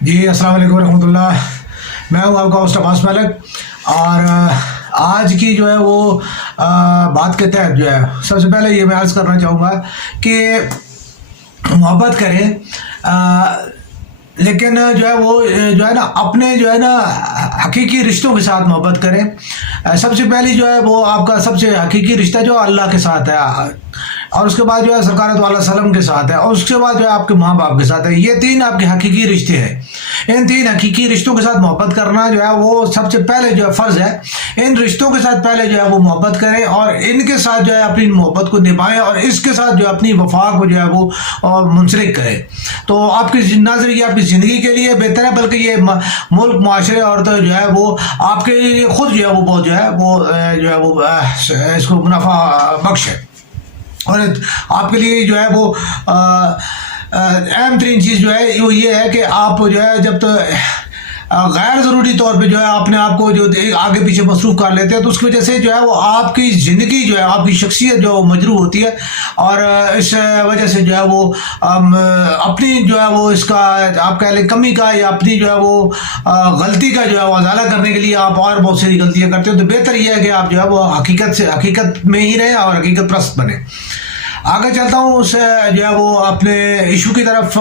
جی السلام علیکم ورحمۃ اللہ. میں ہوں آپ کا ہوسٹ عباس ملک. اور آج کی جو ہے وہ بات کے تحت جو ہے سب سے پہلے یہ میں عرض کرنا چاہوں گا کہ محبت کریں لیکن جو ہے وہ جو ہے نا اپنے جو ہے نا حقیقی رشتوں کے ساتھ محبت کریں. سب سے پہلی جو ہے وہ آپ کا سب سے حقیقی رشتہ جو اللہ کے ساتھ ہے، اور اس کے بعد جو ہے سرکار علیہ وسلم کے ساتھ ہے، اور اس کے بعد جو ہے آپ کے ماں باپ کے ساتھ ہے. یہ تین آپ کے حقیقی رشتے ہیں. ان تین حقیقی رشتوں کے ساتھ محبت کرنا جو ہے وہ سب سے پہلے جو ہے فرض ہے. ان رشتوں کے ساتھ پہلے جو ہے وہ محبت کریں اور ان کے ساتھ جو ہے اپنی محبت کو نبھائیں اور اس کے ساتھ جو ہے اپنی وفا کو جو ہے وہ منسلک کریں. تو آپ کی نہ صرف یہ آپ کی زندگی کے لیے بہتر ہے بلکہ یہ ملک، معاشرے اور تو جو ہے وہ آپ کے لیے خود جو ہے وہ بہت جو ہے وہ اس کو منافع بخش ہے. اور آپ کے لیے جو ہے وہ اہم ترین چیز جو ہے وہ یہ ہے کہ آپ جو ہے جب تو غیر ضروری طور پہ جو ہے اپنے آپ کو جو آگے پیچھے مصروف کر لیتے ہیں تو اس کی وجہ سے جو ہے وہ آپ کی زندگی جو ہے آپ کی شخصیت جو مجروح ہوتی ہے. اور اس وجہ سے جو ہے وہ اپنی جو ہے وہ اس کا آپ کہہ لیں کمی کا یا اپنی جو ہے وہ غلطی کا جو ہے وہ ازالہ کرنے کے لیے آپ اور بہت ساری غلطیاں کرتے ہو. تو بہتر یہ ہے کہ آپ جو ہے وہ حقیقت میں ہی رہیں اور حقیقت پرست بنیں. آگے چلتا ہوں اس جو ہے وہ اپنے ایشو کی طرف.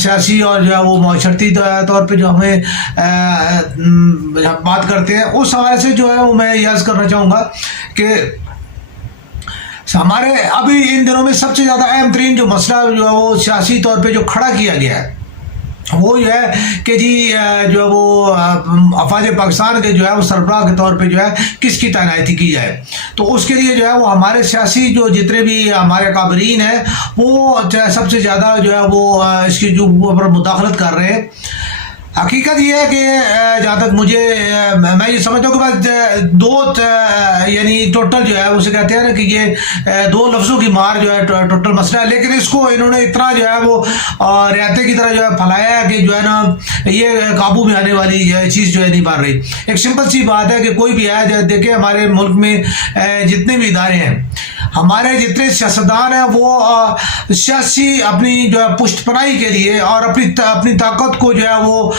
سیاسی اور جو ہے وہ معاشرتی طور پہ جو ہمیں بات کرتے ہیں اس حوالے سے جو ہے وہ میں یہ عرض کرنا چاہوں گا کہ ہمارے ابھی ان دنوں میں سب سے زیادہ اہم ترین جو مسئلہ جو ہے وہ سیاسی طور پہ جو کھڑا کیا گیا ہے وہ یہ ہے کہ جی جو ہے وہ افواج پاکستان کے جو ہے وہ سربراہ کے طور پہ جو ہے کس کی تعیناتی کی جائے. تو اس کے لیے جو ہے وہ ہمارے سیاسی جو جتنے بھی ہمارے اکابرین ہیں وہ سب سے زیادہ جو ہے وہ اس کی جو اوپر مداخلت کر رہے ہیں. حقیقت یہ ہے کہ جہاں تک مجھے میں یہ سمجھتا ہوں کہ بس دو یعنی ٹوٹل جو ہے اسے کہتے ہیں نا کہ یہ دو لفظوں کی مار جو ہے ٹوٹل مسئلہ ہے. لیکن اس کو انہوں نے اتنا جو ہے وہ ریاتے کی طرح جو ہے پھیلایا ہے کہ جو ہے نا یہ قابو میں آنے والی چیز جو ہے نہیں بن رہی. ایک سمپل سی بات ہے کہ کوئی بھی ہے دیکھیں ہمارے ملک میں جتنے بھی ادارے ہیں، ہمارے جتنے سیاستدان ہیں وہ سیاسی اپنی جو ہے پشت پناہی کے لیے اور اپنی طاقت کو جو ہے وہ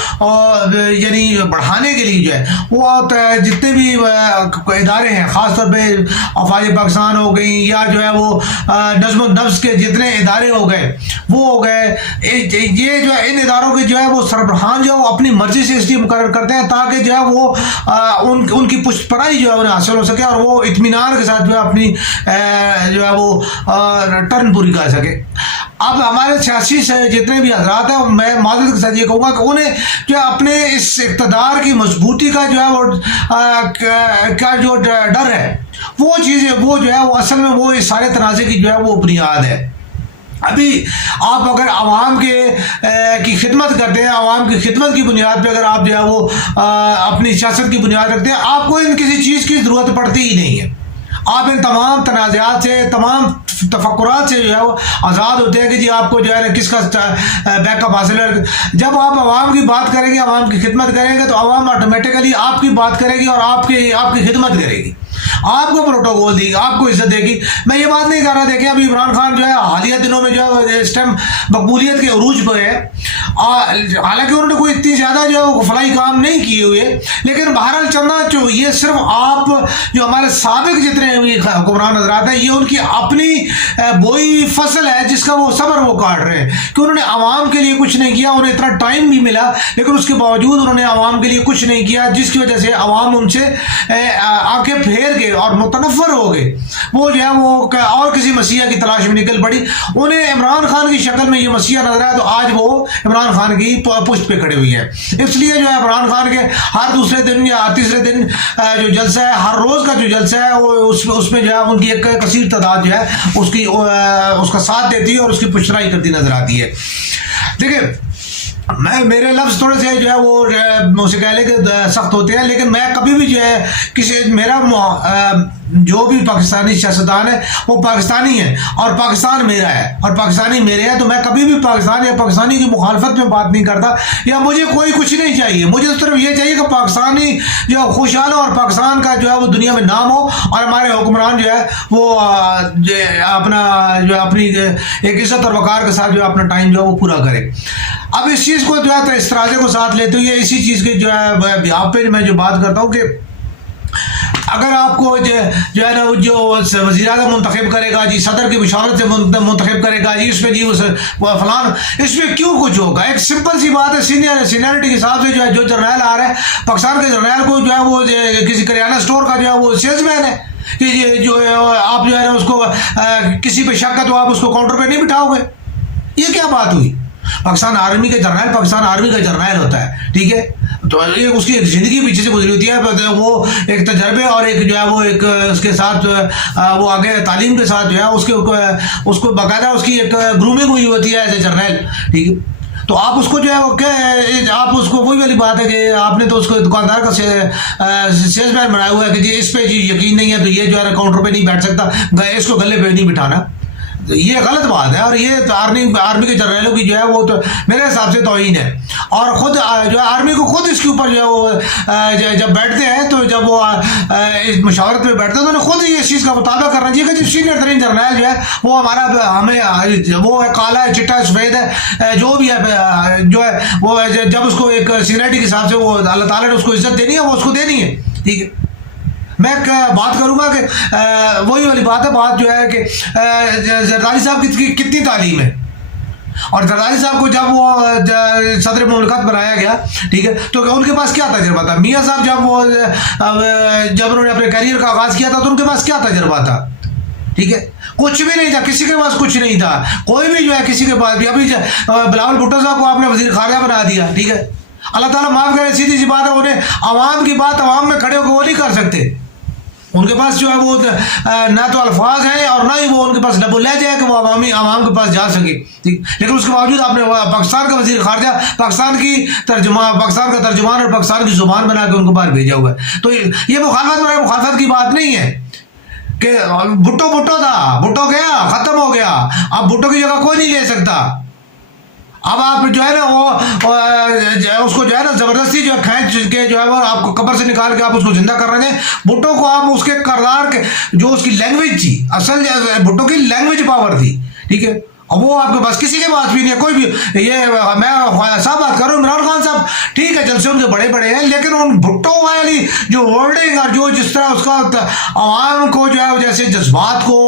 یعنی بڑھانے کے لیے جو ہے وہ جتنے بھی ادارے ہیں، خاص طور پہ افواج پاکستان ہو گئی یا جو ہے وہ نظم و نفس کے جتنے ادارے ہو گئے وہ ہو گئے، یہ جو ہے ان اداروں کے جو ہے وہ سربراہان جو ہے وہ اپنی مرضی سے اس لیے مقرر کرتے ہیں تاکہ جو ہے وہ ان کی پشت پناہی جو ہے انہیں حاصل ہو سکے اور وہ اطمینان کے ساتھ جو ہے اپنی جو ہے وہ ٹرن پوری کر سکے. اب ہمارے سیاسی سے جتنے بھی حضرات ہیں میں معذرت کے ساتھ یہ کہوں گا کہ انہیں جو ہے اپنے اس اقتدار کی مضبوطی کا جو ہے وہ کا جو ڈر ہے وہ چیزیں وہ جو ہے وہ اصل میں وہ اس سارے تنازع کی جو ہے وہ بنیاد ہے. ابھی آپ اگر عوام کی خدمت کرتے ہیں، عوام کی خدمت کی بنیاد پہ اگر آپ جو ہے وہ اپنی سیاست کی بنیاد رکھتے ہیں، آپ کو ان کسی چیز کی ضرورت پڑتی ہی نہیں ہے. آپ ان تمام تنازعات سے، تمام تفکرات سے جو ہے وہ آزاد ہوتے ہیں کہ جی آپ کو جو ہے نا کس کا بیک اپ حاصل ہے. جب آپ عوام کی بات کریں گے، عوام کی خدمت کریں گے تو عوام آٹومیٹیکلی آپ کی بات کرے گی اور آپ کی خدمت کرے گی، آپ کو پروٹوکول دے گی، آپ کو عزت دے گی. میں یہ بات نہیں کر رہا، دیکھیں ابھی عمران خان جو ہے حالیہ دنوں میں جو ہے اس ٹائم مقبولیت کے عروج پہ ہے، حالانکہ انہوں نے کوئی اتنی زیادہ جو ہے وہ فلاحی کام نہیں کیے ہوئے، لیکن بہرحال چندہ جو یہ صرف آپ جو ہمارے سابق جتنے حکمران حضرات ہیں یہ ان کی اپنی بوئی فصل ہے جس کا وہ صبر وہ کاٹ رہے ہیں کہ انہوں نے عوام کے لیے کچھ نہیں کیا. انہیں اتنا ٹائم بھی ملا لیکن اس کے باوجود انہوں نے عوام کے لیے کچھ نہیں کیا، جس کی وجہ سے عوام ان سے آنکھیں پھیر گئے اور متنفر ہو گئے. وہ جو ہے وہ اور کسی مسیح کی تلاش میں نکل پڑی. انہیں عمران خان کی شکل میں یہ مسیح نظر آیا تو آج وہ عمران خان کی پشت پہ کھڑے ہوئی ہے. اس لیے جو ہے عمران خان کے ہر دوسرے دن یا تیسرے دن جو جلسہ ہے، ہر روز کا جو جلسہ ہے وہ اس میں جو ہے ان کی ایک کثیر تعداد جو ہے اس کا ساتھ دیتی ہے اور اس کی پشترائی کرتی نظر آتی ہے. دیکھیں میرے لفظ تھوڑے سے جو ہے وہ اسے کہہ لیں کہ سخت ہوتے ہیں، لیکن میں کبھی بھی جو ہے جو بھی پاکستانی سیاستدان ہے وہ پاکستانی ہے اور پاکستان میرا ہے اور پاکستانی میرے ہیں، تو میں کبھی بھی پاکستان یا پاکستانی کی مخالفت میں بات نہیں کرتا، یا مجھے کوئی کچھ نہیں چاہیے، مجھے اس طرف یہ چاہیے کہ پاکستانی جو خوشحال ہو اور پاکستان کا جو ہے وہ دنیا میں نام ہو اور ہمارے حکمران جو ہے وہ اپنی ایک عزت اور وقار کے ساتھ جو ہے اپنا ٹائم جو ہے وہ پورا کرے۔ اب اس چیز کو جو ہے اس طرح کو ساتھ لیتے ہوئے اسی چیز کے جو ہے بیہاف پہ میں جو بات کرتا ہوں کہ اگر آپ کو جو ہے نا جو وزیر اعظم منتخب کرے گا جی، صدر کی مشاورت سے منتخب کرے گا جی، اس میں جی فلان، اس میں کیوں کچھ ہوگا؟ ایک سمپل سی بات ہے، سینئرٹی کے حساب سے جو ہے جو جرنیل آ رہا ہے پاکستان کے جرنیل کو جو ہے وہ کسی کریانہ اسٹور کا جو ہے وہ سیلز مین ہے کہ جو آپ جو ہے نا اس کو کسی پہ شک ہے تو آپ اس کو کاؤنٹر پہ نہیں بٹھاؤ گے، یہ کیا بات ہوئی؟ پاکستان آرمی کا جرنیل پاکستان آرمی کا جرنیل ہوتا ہے، ٹھیک ہے، تو اس کی ایک زندگی پیچھے سے گزری ہوتی ہے، وہ ایک تجربے اور ایک جو ہے وہ ایک اس کے ساتھ وہ آگے تعلیم کے ساتھ جو ہے اس کو باقاعدہ اس کی ایک گرومنگ ہوئی ہوتی ہے ایز اے جرنیل، ٹھیک ہے، تو آپ اس کو جو ہے وہ آپ اس کو وہی والی بات ہے کہ آپ نے تو اس کو دکاندار کا سیلز مین بنایا ہوا ہے کہ جی اس پہ جی یقین نہیں ہے تو یہ جو ہے کاؤنٹر پہ نہیں بیٹھ سکتا، اس کو گلے پہ نہیں بٹھانا، یہ غلط بات ہے، اور یہ آرمی کے جرنیلوں کی جو ہے وہ تو میرے حساب سے توہین ہے، اور خود جو ہے آرمی کو خود اس کے اوپر جو ہے وہ جب بیٹھتے ہیں تو جب وہ اس مشاورت میں بیٹھتے ہیں تو انہیں خود ہی اس چیز کا مطابقہ کرنا چاہیے کہ جو سینئر ترین جرنیل جو ہے وہ ہمیں وہ کالا ہے، چٹا ہے، سفید ہے، جو بھی ہے جو ہے وہ جب اس کو ایک سینئرٹی کے حساب سے وہ اللہ تعالیٰ نے اس کو عزت دینی ہے وہ اس کو دینی ہے، ٹھیک ہے۔ میں بات کروں گا کہ وہی والی بات ہے، بات جو ہے کہ زرداری صاحب کی کتنی تعلیم ہے، اور زرداری صاحب کو جب وہ صدر مملکت بنایا گیا، ٹھیک ہے، تو ان کے پاس کیا تجربہ تھا؟ میاں صاحب جب انہوں نے اپنے کیریئر کا آغاز کیا تھا تو ان کے پاس کیا تجربہ تھا؟ ٹھیک ہے، کچھ بھی نہیں تھا، کسی کے پاس کچھ نہیں تھا، کوئی بھی جو ہے کسی کے پاس بھی، ابھی بلاول بھٹو صاحب کو آپ نے وزیر خارجہ بنا دیا، ٹھیک ہے، اللہ تعالیٰ معاف کرے، سیدھی سی بات ہے، انہیں عوام کی بات عوام میں کھڑے ہو کے وہ نہیں کر سکتے، ان کے پاس جو ہے وہ نہ تو الفاظ ہیں اور نہ ہی وہ ان کے پاس لب و لہجہ ہے کہ وہ عوام کے پاس جا سکے، لیکن اس کے باوجود آپ نے پاکستان کا وزیر خارجہ پاکستان کا ترجمان اور پاکستان کی زبان بنا کے ان کو باہر بھیجا ہوا ہے، تو یہ مخالفت کی بات نہیں ہے کہ بھٹو تھا، بھٹو گیا، ختم ہو گیا، اب بھٹو کی جگہ کوئی نہیں لے سکتا، اب آپ جو ہے نا وہ اس کو جو ہے نا زبردستی جو ہے کھینچ کے جو ہے وہ آپ کو قبر سے نکال کے آپ اس کو زندہ کر رہے ہیں۔ بھٹو کو آپ اس کے کردار کے جو اس کی لینگویج تھی، اصل بھٹو کی لینگویج پاور تھی، ٹھیک ہے، وہ آپ کے پاس کسی کے پاس بھی نہیں ہے، کوئی بھی، یہ میں صاحب بات کر رہا ہوں، عمران خان صاحب ٹھیک ہے جلسے ان کے بڑے بڑے ہیں، لیکن ان بھٹو والی جو ورڈنگ اور جو جس طرح اس کا عوام کو جو ہے جیسے جذبات کو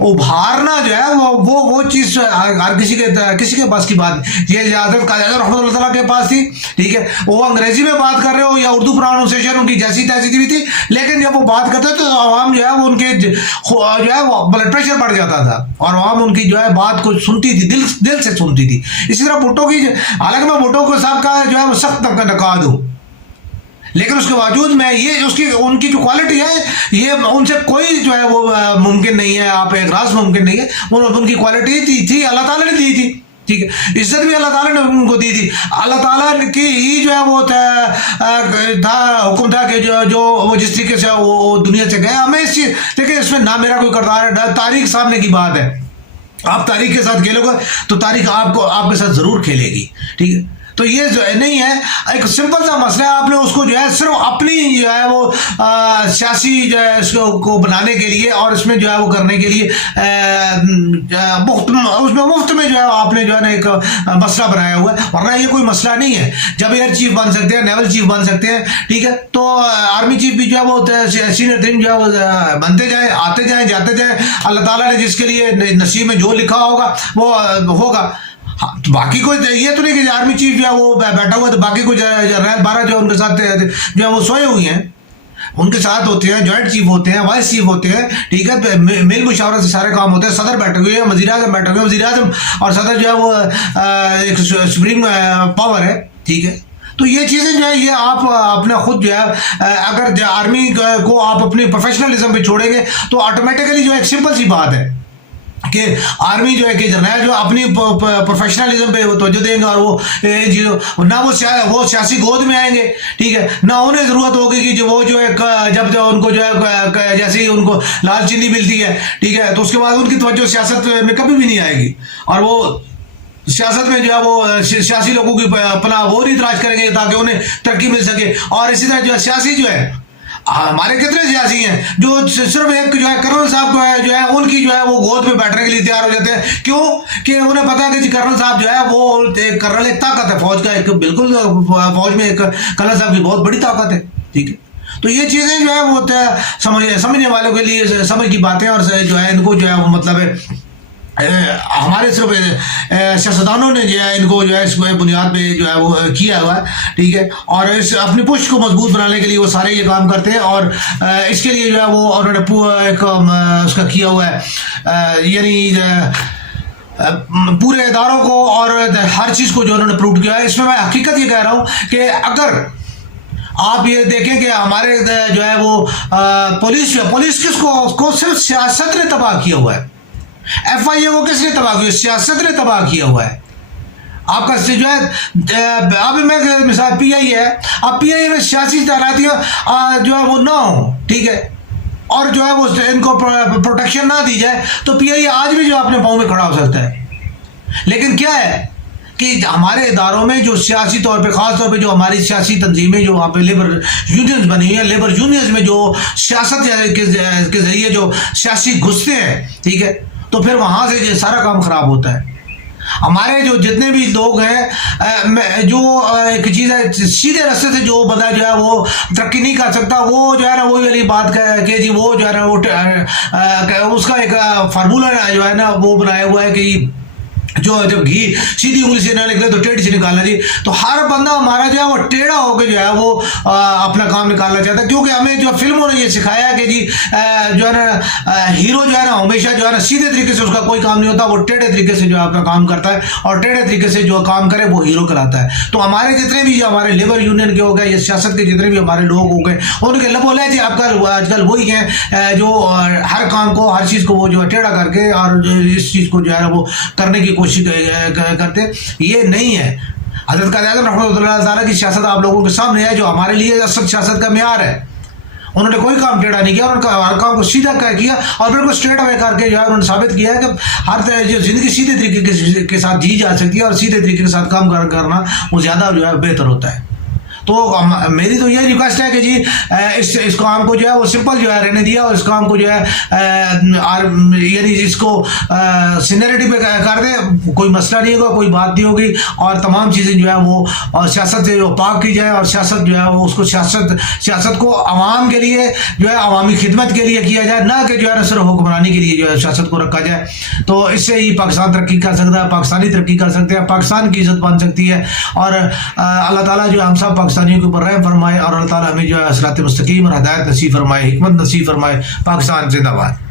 ابھارنا جو ہے وہ چیز ہر کسی کے پاس کی بات، یہ حضرت قائد اعظم رحمۃ اللہ تعالیٰ کے پاس تھی، ٹھیک ہے، وہ انگریزی میں بات کر رہے ہو یا اردو پروننسیشن ان کی جیسی تیسی بھی تھی، لیکن جب وہ بات کرتے تو عوام جو ہے وہ ان کے جو ہے وہ بلڈ پریشر بڑھ جاتا تھا اور عوام ان کی جو ہے بات کو سنتی تھی، دل سے سنتی تھی۔ اسی طرح بھٹو کی، حالانکہ میں بھٹو کو صاحب کا جو ہے وہ سخت نقاد ہوں، لیکن اس کے باوجود میں یہ ان کی جو کوالٹی ہے یہ ان سے کوئی جو ہے وہ ممکن نہیں ہے، آپ اعراض ممکن نہیں ہے، ان کی کوالٹی تھی اللہ تعالیٰ نے دی تھی، ٹھیک ہے، عزت بھی اللہ تعالیٰ نے ان کو دی تھی، اللہ تعالیٰ کی ہی جو ہے وہ تھا حکم تھا کہ جو وہ جس طریقے سے وہ دنیا سے گئے، ہمیں اس چیز دیکھیں اس میں نہ میرا کوئی کردار ہے، تاریخ سامنے کی بات ہے، آپ تاریخ کے ساتھ کھیلو گے تو تاریخ آپ کے ساتھ ضرور کھیلے گی، ٹھیک ہے، تو یہ جو نہیں ہے، ایک سمپل سا مسئلہ ہے، آپ نے اس کو جو ہے صرف اپنی جو ہے وہ سیاسی جو ہے اس کو بنانے کے لیے اور اس میں جو ہے وہ کرنے کے لیے مفت میں جو ہے آپ نے جو ہے نا ایک مسئلہ بنایا ہوا ہے، ورنہ یہ کوئی مسئلہ نہیں ہے، جب ایئر چیف بن سکتے ہیں، نیول چیف بن سکتے ہیں، ٹھیک ہے، تو آرمی چیف بھی جو ہے وہ سینئر ترین جو ہے وہ بنتے جائیں، آتے جائیں، جاتے جائیں، اللہ تعالیٰ نے جس کے لیے نصیب میں جو لکھا ہوگا وہ ہوگا۔ باقی کوئی یہ تو نہیں کہ آرمی چیف جو ہے وہ بیٹھا ہوا ہے تو باقی کوئی جنرل 12 جو ان کے ساتھ جو ہے وہ سوئے ہوئے ہیں، ان کے ساتھ ہوتے ہیں، جوائنٹ چیف ہوتے ہیں، وائس چیف ہوتے ہیں، ٹھیک ہے، میل مشاورت سے سارے کام ہوتے ہیں، صدر بیٹھے ہوئے ہیں، وزیر اعظم بیٹھے ہوئے ہیں، وزیر اعظم اور صدر جو ہے وہ ایک سپریم پاور ہے، ٹھیک ہے، تو یہ چیزیں جو ہے یہ آپ اپنا خود جو ہے اگر آرمی کو آپ اپنی پروفیشنلزم پہ چھوڑیں گے تو آٹومیٹیکلی جو ایک سمپل سی بات ہے کہ آرمی جو ہے کہ جرنیل جو اپنی پروفیشنلزم پہ توجہ دیں گے اور وہ نہ وہ سیاسی گود میں آئیں گے، ٹھیک ہے، نہ انہیں ضرورت ہوگی کہ وہ جو ہے جب ان کو جو ہے جیسے ہی ان کو لال چینی ملتی ہے، ٹھیک ہے، تو اس کے بعد ان کی توجہ سیاست میں کبھی بھی نہیں آئے گی، اور وہ سیاست میں جو ہے وہ سیاسی لوگوں کی پناہ وہ نہیں تلاش کریں گے تاکہ انہیں ترقی مل سکے۔ اور اسی طرح جو ہے سیاسی جو ہے ہمارے کتنے سیاسی ہیں جو صرف ایک جو ہے کرنل صاحب جو ہے ان کی جو ہے وہ گود میں بیٹھنے کے لیے تیار ہو جاتے ہیں، کیوں کہ انہیں پتا ہے کہ جی کرنل صاحب جو ہے وہ کرنل ایک طاقت ہے فوج کا، ایک بالکل فوج میں ایک کرنل صاحب کی بہت بڑی طاقت ہے، ٹھیک ہے۔ تو یہ چیزیں جو ہے وہ سمجھنے والوں کے لیے سمجھ کی باتیں، اور جو ہے ان کو جو ہے وہ مطلب ہے ہمارے صرف سیاستدانوں نے جو ہے ان کو جو ہے اس بنیاد پہ جو ہے وہ کیا ہوا ہے، ٹھیک ہے، اور اس اپنی پشت کو مضبوط بنانے کے لیے وہ سارے یہ کام کرتے ہیں، اور اس کے لیے جو ہے وہ انہوں نے ایک اس کا کیا ہوا ہے، یعنی پورے اداروں کو اور ہر چیز کو جو انہوں نے پروو کیا ہے۔ اس میں میں حقیقت یہ کہہ رہا ہوں کہ اگر آپ یہ دیکھیں کہ ہمارے جو ہے وہ پولیس کس کو صرف سیاست نے تباہ کیا ہوا ہے، ایف آئی اے کو کس نے تباہ کیا؟ سیاست نے تباہ کیا ہوا ہے۔ آپ کا جو ہے اب میں مثال پی آئی ہے، اب پی آئی اے میں سیاسی تعیناتیاں جو ہے وہ نہ ہوں، ٹھیک ہے، اور جو ہے وہ ان کو پروٹیکشن نہ دی جائے تو پی آئی اے آج بھی جو اپنے پاؤں میں کھڑا ہو سکتا ہے۔ لیکن کیا ہے کہ ہمارے اداروں میں جو سیاسی طور پہ، خاص طور پہ جو ہماری سیاسی تنظیمیں جو وہاں پہ لیبر یونینز بنی ہوئی ہیں، لیبر یونینز میں جو سیاست کے ذریعے جو سیاسی گھستے ہیں، ٹھیک ہے، تو پھر وہاں سے یہ سارا کام خراب ہوتا ہے۔ ہمارے جو جتنے بھی لوگ ہیں، جو ایک چیز ہے سیدھے راستے سے جو بندہ جو ہے وہ ترقی نہیں کر سکتا، وہ جو ہے نا وہی والی بات کہ جی وہ جو ہے نا وہ اس کا ایک فارمولہ جو ہے نا وہ بنایا ہوا ہے کہ جو جب گھی سیدھی انگلی سے نہ نکلے تو ٹیڑھی سے نکالنا جی، تو ہر بندہ ہمارا جو ہے وہ ٹیڑھا ہو کے جو ہے وہ اپنا کام نکالنا چاہتا ہے، کیونکہ ہمیں جو فلموں نے یہ سکھایا کہ جی جو ہے نا ہیرو جو ہے نا ہمیشہ جو ہے نا سیدھے طریقے سے اس کا کوئی کام نہیں ہوتا، وہ ٹیڑھے طریقے سے جو ہے اپنا کام کرتا ہے، اور ٹیڑھے طریقے سے جو کام کرے وہ ہیرو کہلاتا ہے۔ تو ہمارے جتنے بھی جو ہمارے لیبر یونین کے ہو گئے یا سیاست کے جتنے بھی ہمارے لوگ ہو گئے، ان کے لب و لہجے آج کل وہی ہیں جو ہر کام کو، ہر چیز کو وہ جو ہے ٹیڑھا کر کے اور اس چیز کو جو ہے نا وہ کرنے کی کوشش کرتے۔ یہ نہیں ہے۔ حضرت قائد اعظم رحمۃ اللہ تعالیٰ کی سیاست آپ لوگوں کے سامنے ہے، جو ہمارے لیے اصل سیاست کا معیار ہے۔ انہوں نے کوئی کام ٹیڑھا نہیں کیا، ان کا ہر کام کو سیدھا کیا اور بالکل اسٹریٹ اوے کر کے جو ہے انہوں نے ثابت کیا ہے کہ ہر جو زندگی سیدھے طریقے کے ساتھ جی جا سکتی ہے، اور سیدھے طریقے کے ساتھ کام کرنا وہ زیادہ جو ہے بہتر ہوتا ہے۔ تو میری تو یہ ریکویسٹ ہے کہ جی اس کام کو جو ہے وہ سمپل جو ہے رہنے دیا، اور اس کام کو جو ہے یعنی اس کو سینیریٹی پہ کر دیں، کوئی مسئلہ نہیں ہوگا، کوئی بات نہیں ہوگی، اور تمام چیزیں جو ہے وہ سیاست سے جو پاک کی جائے، اور سیاست جو ہے وہ اس کو سیاست کو عوام کے لیے جو ہے عوامی خدمت کے لیے کیا جائے، نہ کہ جو ہے نا صرف حکمرانی کے لیے جو ہے سیاست کو رکھا جائے۔ تو اس سے ہی پاکستان ترقی کر سکتا ہے، پاکستانی ترقی کر سکتے ہیں، پاکستان کی عزت بن سکتی ہے، اور اللہ تعالیٰ جو ہم سب پاکستانیوں کے اوپر رحم فرمائے، اور اللہ تعالیٰ ہمیں جو ہے صراط مستقیم اور ہدایت نصیب فرمائے، حکمت نصیب فرمائے۔ پاکستان زندہ باد۔